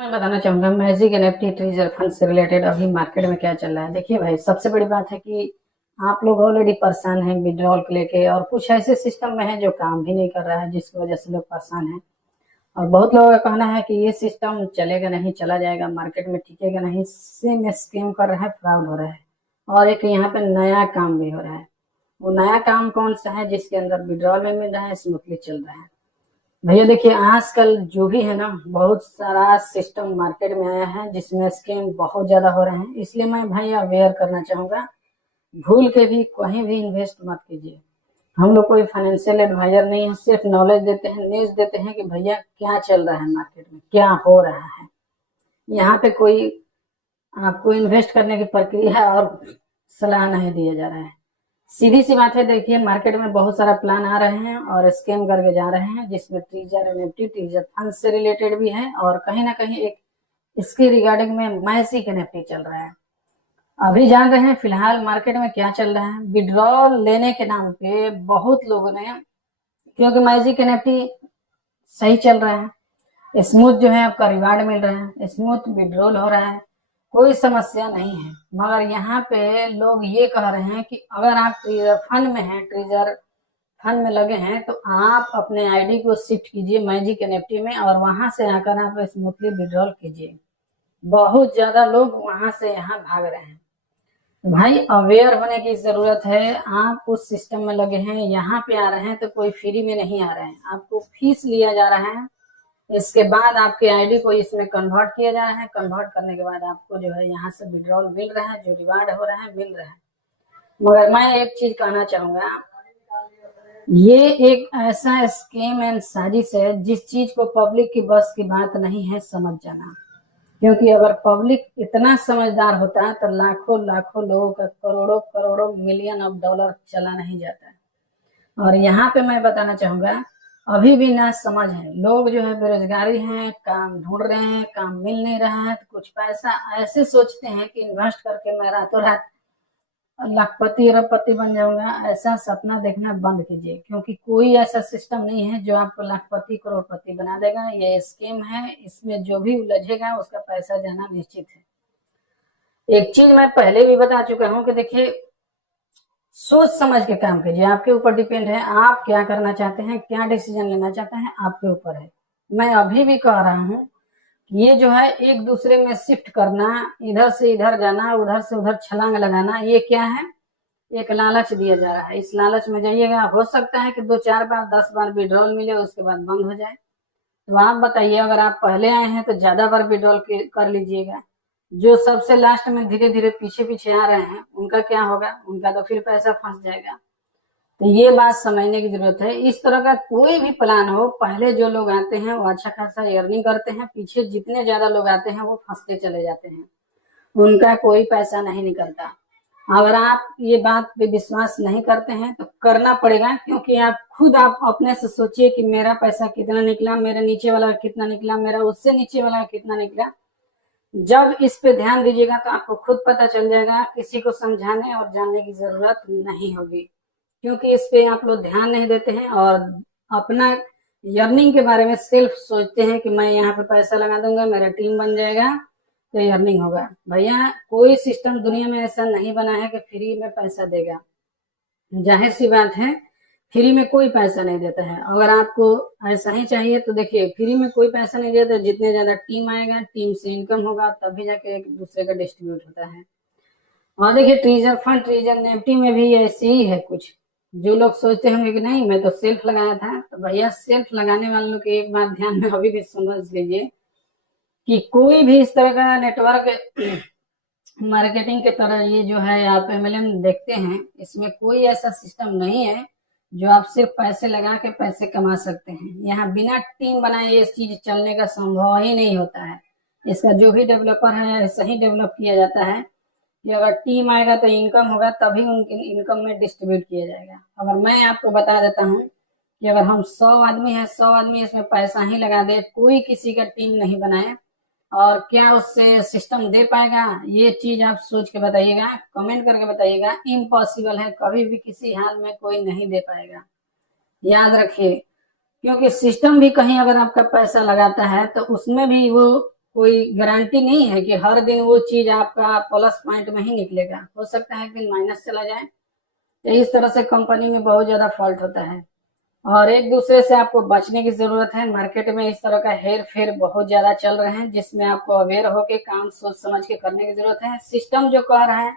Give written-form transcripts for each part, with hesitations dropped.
मैं बताना चाहूंगा मैजिक एनएफटी ट्रेजर फंड से रिलेटेड अभी मार्केट में क्या चल रहा है। देखिए भाई, सबसे बड़ी बात है कि आप लोग ऑलरेडी परेशान हैं विड्रॉल को लेके, और कुछ ऐसे सिस्टम में है जो काम भी नहीं कर रहा है, जिसकी वजह से लोग परेशान हैं। और बहुत लोगों का कहना है कि ये सिस्टम चलेगा नहीं, चला जाएगा, मार्केट में टिकेगा नहीं, सेम स्कैम कर रहा है, फ्रॉड हो रहा है। और एक यहाँ पे नया काम भी हो रहा है। वो नया काम कौन सा है जिसके अंदर विड्रॉल में मिल रहा है, स्मूथली चल रहा है। भैया देखिए, आजकल जो भी है ना, बहुत सारा सिस्टम मार्केट में आया है जिसमें स्कैम बहुत ज्यादा हो रहे हैं। इसलिए मैं भाई अवेयर करना चाहूंगा, भूल के भी कहीं भी इन्वेस्ट मत कीजिए। हम लोग कोई फाइनेंशियल एडवाइजर नहीं है, सिर्फ नॉलेज देते हैं, न्यूज देते हैं कि भैया क्या चल रहा है मार्केट में, क्या हो रहा है। यहाँ पे कोई आपको इन्वेस्ट करने की प्रक्रिया और सलाह नहीं दिया जा रहा है। सीधी सी बात है, देखिए मार्केट में बहुत सारा प्लान आ रहे हैं और स्कैम करके जा रहे हैं, जिसमें ट्रेजर एनएफटी ट्रेजर फंड से रिलेटेड भी है, और कहीं ना कहीं एक इसके रिगार्डिंग में मैजिक एनएफटी चल रहा है। अभी जान रहे हैं फिलहाल मार्केट में क्या चल रहा है। विड्रॉल लेने के नाम पे बहुत लोगों ने, क्योंकि मैजिक एनएफटी सही चल रहा है, स्मूथ जो है आपका रिवार्ड मिल रहा है, स्मूथ विड्रॉल हो रहा है, कोई समस्या नहीं है। मगर यहाँ पे लोग ये कह रहे हैं कि अगर आप ट्रेजर फंड में हैं, ट्रेजर फंड में लगे हैं, तो आप अपने आईडी को शिफ्ट कीजिए मैजिक एनएफटी में, और वहां से आकर आप स्मूथली विड्रॉल कीजिए। बहुत ज्यादा लोग वहां से यहाँ भाग रहे हैं। भाई अवेयर होने की जरूरत है। आप उस सिस्टम में लगे हैं, यहाँ पे आ रहे हैं तो कोई फ्री में नहीं आ रहे हैं, आपको फीस लिया जा रहा है। इसके बाद आपके आईडी को इसमें कन्वर्ट किया जा रहा है, कन्वर्ट करने के बाद आपको जो है यहाँ से विड्रॉल मिल रहा है, जो रिवार्ड हो रहा है मिल रहा है। मगर मैं एक चीज कहना चाहूंगा, ये एक ऐसा स्कीम एंड साजिश है जिस चीज को पब्लिक की बस की बात नहीं है समझ जाना। क्योंकि अगर पब्लिक इतना समझदार होता है तो लाखों लाखों लोगों का करोड़ों करोड़ों मिलियन ऑफ डॉलर चला नहीं जाता। और यहाँ पे मैं बताना चाहूंगा, अभी भी ना समझ है, लोग जो है बेरोजगारी हैं, काम ढूंढ रहे हैं, काम मिल नहीं रहा है, तो कुछ पैसा ऐसे सोचते हैं कि इन्वेस्ट करके मैं रातों रात लाखपति अरबपति बन जाऊंगा। ऐसा सपना देखना बंद कीजिए, क्योंकि कोई ऐसा सिस्टम नहीं है जो आपको लाखपति करोड़पति बना देगा। ये स्कीम है, इसमें जो भी उलझेगा उसका पैसा जाना निश्चित है। एक चीज मैं पहले भी बता चुका हूं कि देखिए, सोच समझ के काम कीजिए, आपके ऊपर डिपेंड है आप क्या करना चाहते हैं, क्या डिसीजन लेना चाहते हैं, आपके ऊपर है। मैं अभी भी कह रहा हूँ, ये जो है एक दूसरे में शिफ्ट करना, इधर से इधर जाना, उधर से उधर छलांग लगाना, ये क्या है, एक लालच दिया जा रहा है। इस लालच में जाइएगा, हो सकता है कि 2-4 बार 10 बार विड्रॉल मिले, उसके बाद बंद हो जाए। तो आप बताइए, अगर आप पहले आए हैं तो ज्यादा बार विड्रॉल कर लीजिएगा। जो सबसे लास्ट में धीरे धीरे पीछे पीछे आ रहे हैं, उनका क्या होगा, उनका तो फिर पैसा फंस जाएगा। तो ये बात समझने की जरूरत है। इस तरह का कोई भी प्लान हो, पहले जो लोग आते हैं वो अच्छा खासा अर्निंग करते हैं, पीछे जितने ज्यादा लोग आते हैं वो फंसते चले जाते हैं, उनका कोई पैसा नहीं निकलता। अगर आप ये बात पे विश्वास नहीं करते हैं तो करना पड़ेगा, क्योंकि आप अपने से सोचिए कि मेरा पैसा कितना निकला, मेरे नीचे वाला कितना निकला, मेरा उससे नीचे वाला कितना निकला। जब इस पे ध्यान दीजिएगा तो आपको खुद पता चल जाएगा, किसी को समझाने और जानने की जरूरत नहीं होगी, क्योंकि इस पे आप लोग ध्यान नहीं देते हैं और अपना अर्निंग के बारे में सिर्फ सोचते हैं कि मैं यहाँ पे पैसा लगा दूंगा, मेरा टीम बन जाएगा तो अर्निंग होगा। भैया कोई सिस्टम दुनिया में ऐसा नहीं बना है कि फ्री में पैसा देगा। जाहिर सी बात है, फ्री में कोई पैसा नहीं देता है। अगर आपको ऐसा ही चाहिए तो देखिए, फ्री में कोई पैसा नहीं देता, जितने ज्यादा टीम आएगा, टीम से इनकम होगा, तभी जाके एक दूसरे का डिस्ट्रीब्यूट होता है। और देखिए, ट्रेजर फंड ट्रेजर एनएफटी में भी ऐसे ही है कुछ। जो लोग सोचते होंगे कि नहीं मैं तो सेल्फ लगाया था, तो भैया सेल्फ लगाने वालों की एक बात ध्यान में अभी भी समझ लीजिए कि कोई भी इस तरह का नेटवर्क मार्केटिंग के तरह ये जो है आप एमएलएम देखते हैं, इसमें कोई ऐसा सिस्टम नहीं है जो आप सिर्फ पैसे लगा के पैसे कमा सकते हैं। यहाँ बिना टीम बनाए ये चीज चलने का संभव ही नहीं होता है। इसका जो भी डेवलपर है ऐसा ही डेवलप किया जाता है कि अगर टीम आएगा तो इनकम होगा, तभी उनकी इनकम में डिस्ट्रीब्यूट किया जाएगा। अगर मैं आपको बता देता हूँ कि अगर हम 100 आदमी है, 100 आदमी इसमें पैसा ही लगा दे, कोई किसी का टीम नहीं बनाए, और क्या उससे सिस्टम दे पाएगा, ये चीज आप सोच के बताइएगा, कमेंट करके बताइएगा। इम्पॉसिबल है, कभी भी किसी हाल में कोई नहीं दे पाएगा, याद रखिए। क्योंकि सिस्टम भी कहीं अगर आपका पैसा लगाता है तो उसमें भी वो कोई गारंटी नहीं है कि हर दिन वो चीज आपका प्लस पॉइंट में ही निकलेगा, हो सकता है एक दिन माइनस चला जाए। तो इस तरह से कंपनी में बहुत ज्यादा फॉल्ट होता है और एक दूसरे से आपको बचने की जरूरत है। मार्केट में इस तरह का हेर फेर बहुत ज्यादा चल रहे हैं, जिसमें आपको अवेयर होकर काम सोच समझ के करने की जरूरत है। सिस्टम जो कह रहा है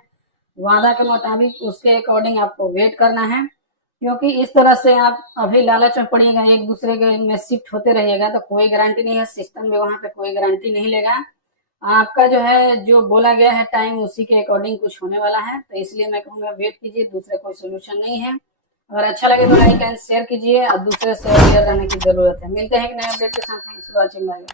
वादा के मुताबिक उसके अकॉर्डिंग आपको वेट करना है, क्योंकि इस तरह से आप अभी लालच में पड़िएगा, एक दूसरे के में शिफ्ट होते रहिएगा तो कोई गारंटी नहीं है। सिस्टम भी वहां पे कोई गारंटी नहीं लेगा। आपका जो है जो बोला गया है टाइम उसी के अकॉर्डिंग कुछ होने वाला है, तो इसलिए मैं कहूँगा वेट कीजिए, दूसरा कोई सोल्यूशन नहीं है। अगर अच्छा लगे तो लाइक एंड शेयर कीजिए और दूसरे से अवेयर रहने की जरूरत है। मिलते हैं एक नए अपडेट के साथ। Thanks for watching. बाय।